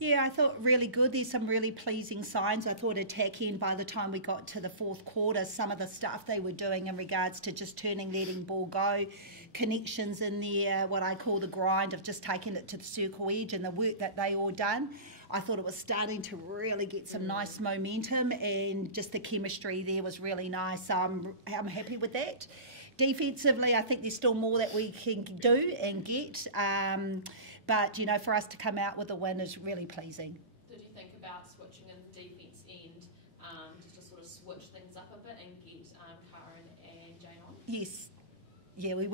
Yeah, I thought really good. There's some really pleasing signs. I thought attacking by the time we got to the fourth quarter, some of the stuff they were doing in regards to just turning, letting ball go, connections in there, what I call the grind of just taking it to the circle edge and the work that they all done. I thought it was starting to really get some nice momentum, and just the chemistry there was really nice. I'm happy with that. Defensively, I think there's still more that we can do and get. But, you know, for us to come out with a win is really pleasing. Did you think about switching in the defence end just to sort of switch things up a bit and get Karen and Jane on? Yes. Yeah, we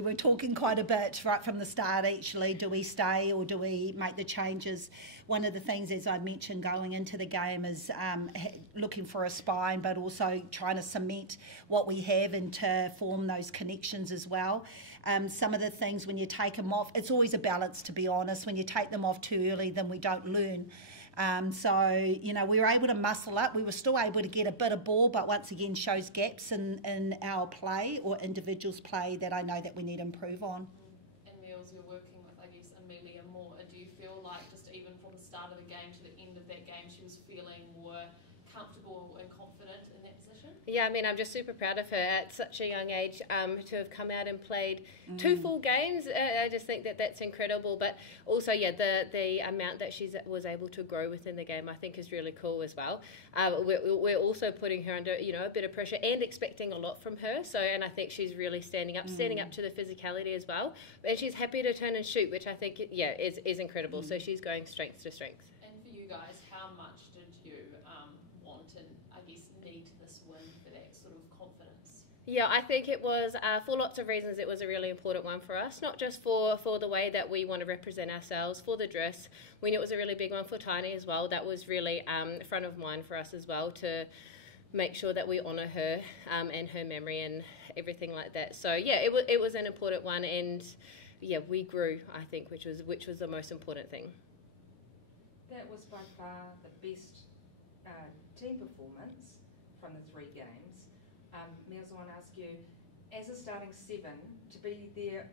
were talking quite a bit right from the start, actually. Do we stay or do we make the changes? One of the things, as I mentioned, going into the game is looking for a spine, but also trying to cement what we have and to form those connections as well. Some of the things, when you take them off, it's always a balance, to be honest. When you take them off too early, then we don't learn. So, you know, we were able to muscle up. We were still able to get a bit of ball, but once again shows gaps in our play or individuals' play that I know that we need to improve on. And Meals, you're working with, I guess, Amelia more. Do you feel like just even from the start of the game to the end of that game, she was feeling more comfortable and confident in that position? Yeah, I mean, I'm just super proud of her at such a young age to have come out and played 2 full games. I just think that that's incredible. But also, yeah, the amount that she was able to grow within the game, I think, is really cool as well. We're also putting her under, you know, a bit of pressure and expecting a lot from her. So, and I think she's really standing up to the physicality as well. And she's happy to turn and shoot, which I think, yeah, is incredible. So she's going strength to strength. And for you guys, how much did you want and, I guess, need this win for that sort of confidence? Yeah, I think it was, for lots of reasons, it was a really important one for us, not just for the way that we want to represent ourselves, for the dress. We knew it was a really big one for Taini as well. That was really front of mind for us as well, to make sure that we honour her and her memory and everything like that. So, yeah, it was an important one, and, yeah, we grew, I think, which was the most important thing. That was by far the best team performance from the 3 games. Meals, I want to ask you, as a starting 7, to be there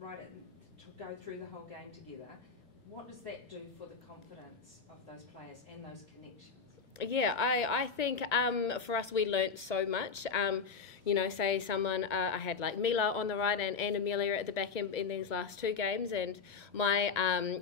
to go through the whole game together, what does that do for the confidence of those players and those connections? Yeah, I think for us we learnt so much. You know, say someone, I had like Mila on the right and Amelia at the back in these last 2 games, and my,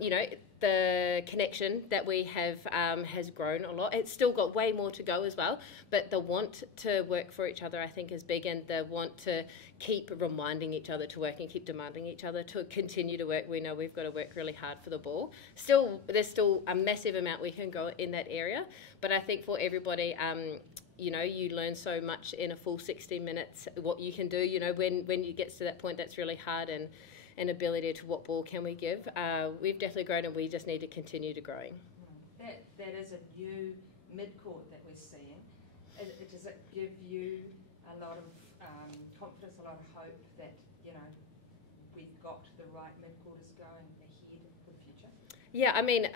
you know, the connection that we have has grown a lot. It's still got way more to go as well, but the want to work for each other, I think, is big, and the want to keep reminding each other to work and keep demanding each other to continue to work. We know we've got to work really hard for the ball. There's still a massive amount we can go in that area, but I think for everybody, you know, you learn so much in a full 60 minutes, what you can do, you know, when you get to that point that's really hard, and ability to what ball can we give. We've definitely grown, and we just need to continue to growing. That is a new mid-court that we're seeing. Does it give you a lot of confidence, a lot of hope that, you know, we've got the right mid-courters going ahead for the future? Yeah, I mean,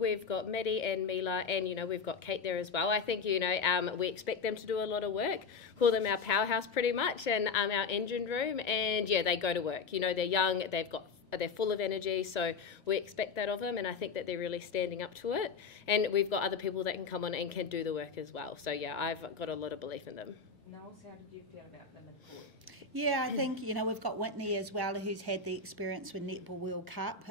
we've got Maddie and Mila, and, you know, we've got Kate there as well. I think, you know, we expect them to do a lot of work, call them our powerhouse pretty much, and our engine room, and, yeah, they go to work. You know, they're young, they're full of energy, so we expect that of them, and I think that they're really standing up to it. And we've got other people that can come on and can do the work as well. So, yeah, I've got a lot of belief in them. Knowles, how did you feel about the mid-court? Yeah, I think, you know, we've got Whitney as well, who's had the experience with Netball World Cup.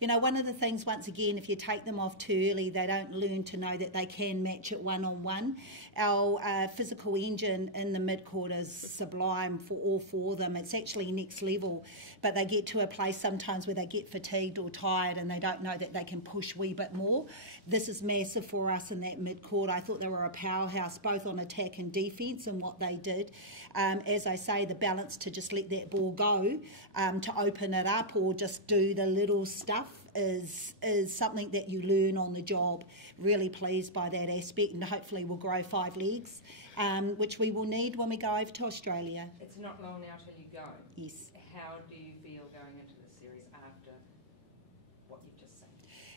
You know, one of the things, once again, if you take them off too early, they don't learn to know that they can match it one-on-one. Our physical engine in the mid-court is sublime for all 4 of them. It's actually next level, but they get to a place sometimes where they get fatigued or tired, and they don't know that they can push a wee bit more. This is massive for us in that mid-court. I thought they were a powerhouse, both on attack and defence, and what they did. As I say, the balance to just let that ball go, to open it up or just do the little stuff is something that you learn on the job. Really pleased by that aspect, and hopefully we'll grow 5 legs, which we will need when we go over to Australia. It's not long now till you go. Yes. How do you feel going into the series after what you've just seen?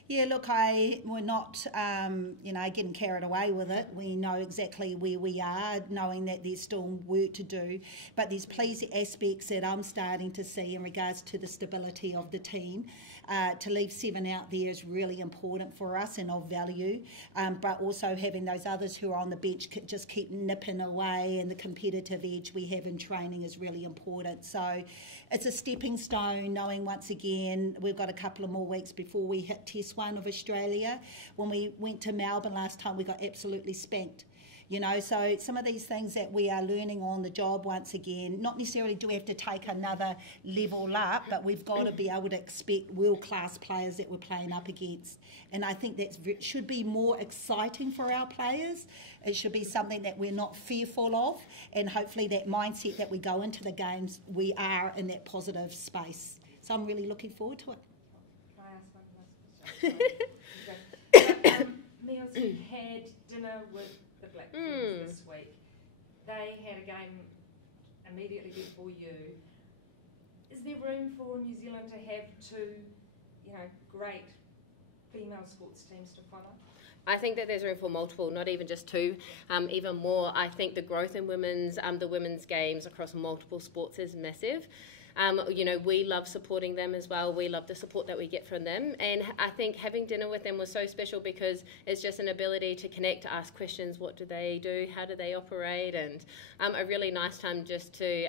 Yeah, look, we're not, you know, getting carried away with it. We know exactly where we are, knowing that there's still work to do. But there's pleasing aspects that I'm starting to see in regards to the stability of the team. to leave 7 out there is really important for us and of value, but also having those others who are on the bench just keep nipping away, and the competitive edge we have in training is really important. So it's a stepping stone, knowing once again we've got a couple of more weeks before we hit Test 1 of Australia. When we went to Melbourne last time, we got absolutely spanked. You know, so some of these things that we are learning on the job once again, not necessarily do we have to take another level up, but we've got to be able to expect world-class players that we're playing up against. And I think that should be more exciting for our players. It should be something that we're not fearful of, and hopefully that mindset that we go into the games, we are in that positive space. So I'm really looking forward to it. Can I ask one last question? Meals, you had dinner with the Black Ferns this week. They had a game immediately before you. Is there room for New Zealand to have two, great female sports teams to follow? I think that there's room for multiple, not even just two, even more. I think the growth in the women's games across multiple sports is massive. We love supporting them as well. We love the support that we get from them. And I think having dinner with them was so special because it's just an ability to connect, to ask questions. What do they do? How do they operate? And a really nice time just to,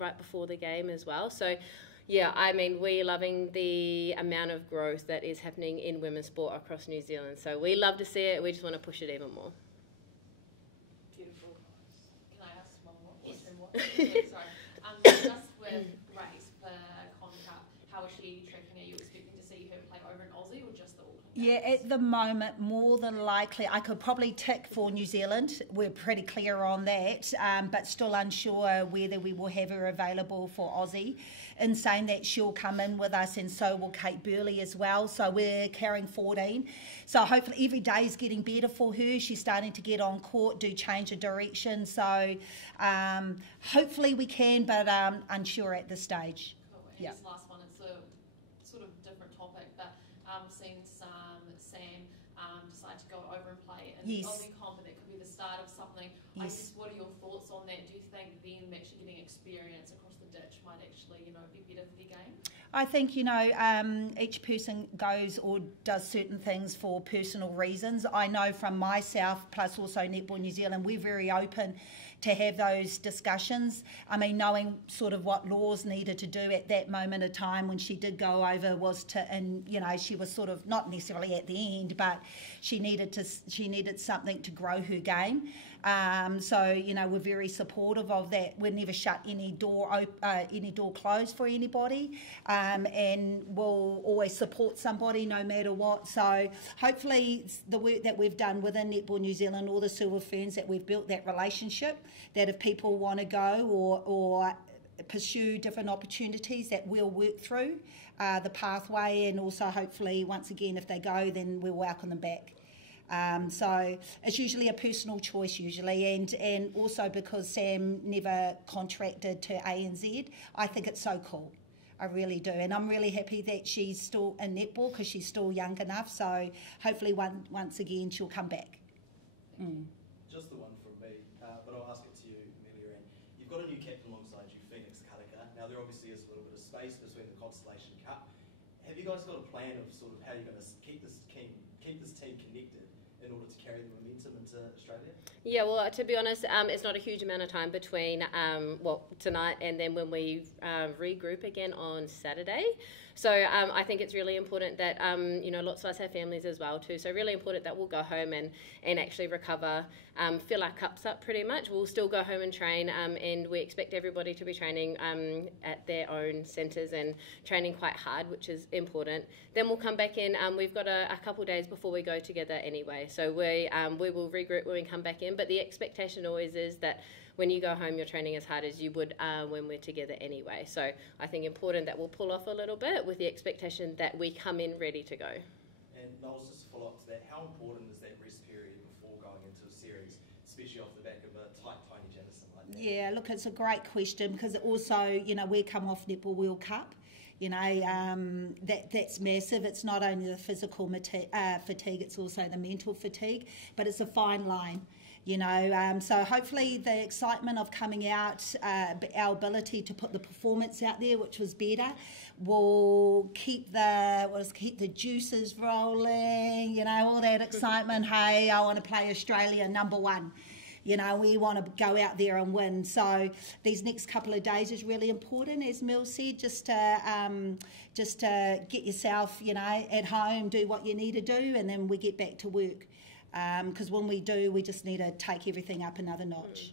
right before the game as well. So, yeah, I mean, we're loving the amount of growth that is happening in women's sport across New Zealand. So we love to see it. We just want to push it even more. Beautiful. Can I ask one more question? Sorry. Just with Grace for Concup, how is she tracking? Are you expecting to see her play over in Aussie or just the Auckland games? Yeah, at the moment, more than likely, I could probably tick for New Zealand. We're pretty clear on that, but still unsure whether we will have her available for Aussie. In saying that, she'll come in with us, and so will Kate Burley as well. So we're carrying 14. So hopefully every day is getting better for her. She's starting to get on court, do change of direction. So hopefully we can, but unsure at this stage. Cool. And this last one, it's a sort of different topic, but we've seen Sam decide to go over and play in the Aussie comp, and it could be the start of something. Yes. I guess, what are your thoughts on that? Do you think them actually getting experience across the ditch might actually, be better for their game? I think, each person goes or does certain things for personal reasons. I know from myself, plus also Netball New Zealand, we're very open to have those discussions. I mean, knowing sort of what laws needed to do at that moment of time when she did go over was she was sort of not necessarily at the end, but she needed something to grow her game. We're very supportive of that. We'll never shut any door closed for anybody, and we'll always support somebody no matter what. So hopefully the work that we've done within Netball New Zealand, all the Silver Ferns, that we've built that relationship, that if people want to go or pursue different opportunities, that we'll work through the pathway, and also hopefully once again if they go, then we'll welcome them back. So it's usually a personal choice and also because Sam never contracted to ANZ, I think it's so cool. I really do, and I'm really happy that she's still in netball because she's still young enough, so hopefully once again she'll come back. Just the one from me, but I'll ask it to you, Ameliaranne. You've got a new captain alongside you, Phoenix Karaka. Now there obviously is a little bit of space between the Constellation Cup. Have you guys got a plan of sort of how you're going to keep this team connected in order to carry the momentum into Australia? Yeah, well, to be honest, it's not a huge amount of time between tonight and then when we regroup again on Saturday. So I think it's really important that lots of us have families as well too. So really important that we'll go home and actually recover, fill our cups up pretty much. We'll still go home and train, and we expect everybody to be training at their own centres and training quite hard, which is important. Then we'll come back in. We've got a couple of days before we go together anyway. So we will regroup when we come back in. But the expectation always is that when you go home, you're training as hard as you would when we're together anyway. So I think important that we'll pull off a little bit with the expectation that we come in ready to go. And Noel's, just to follow up to that, how important is that rest period before going into a series, especially off the back of a tight Taini Jamison like that? Yeah, look, it's a great question because also, we come off Netball World Cup. That's massive. It's not only the physical fatigue, it's also the mental fatigue, but it's a fine line. So hopefully the excitement of coming out, our ability to put the performance out there, which was better, will keep the juices rolling, all that excitement. Hey, I want to play Australia #1. We want to go out there and win. So these next couple of days is really important, as Mel said, just to get yourself, at home, do what you need to do, and then we get back to work. Because when we do, we just need to take everything up another notch.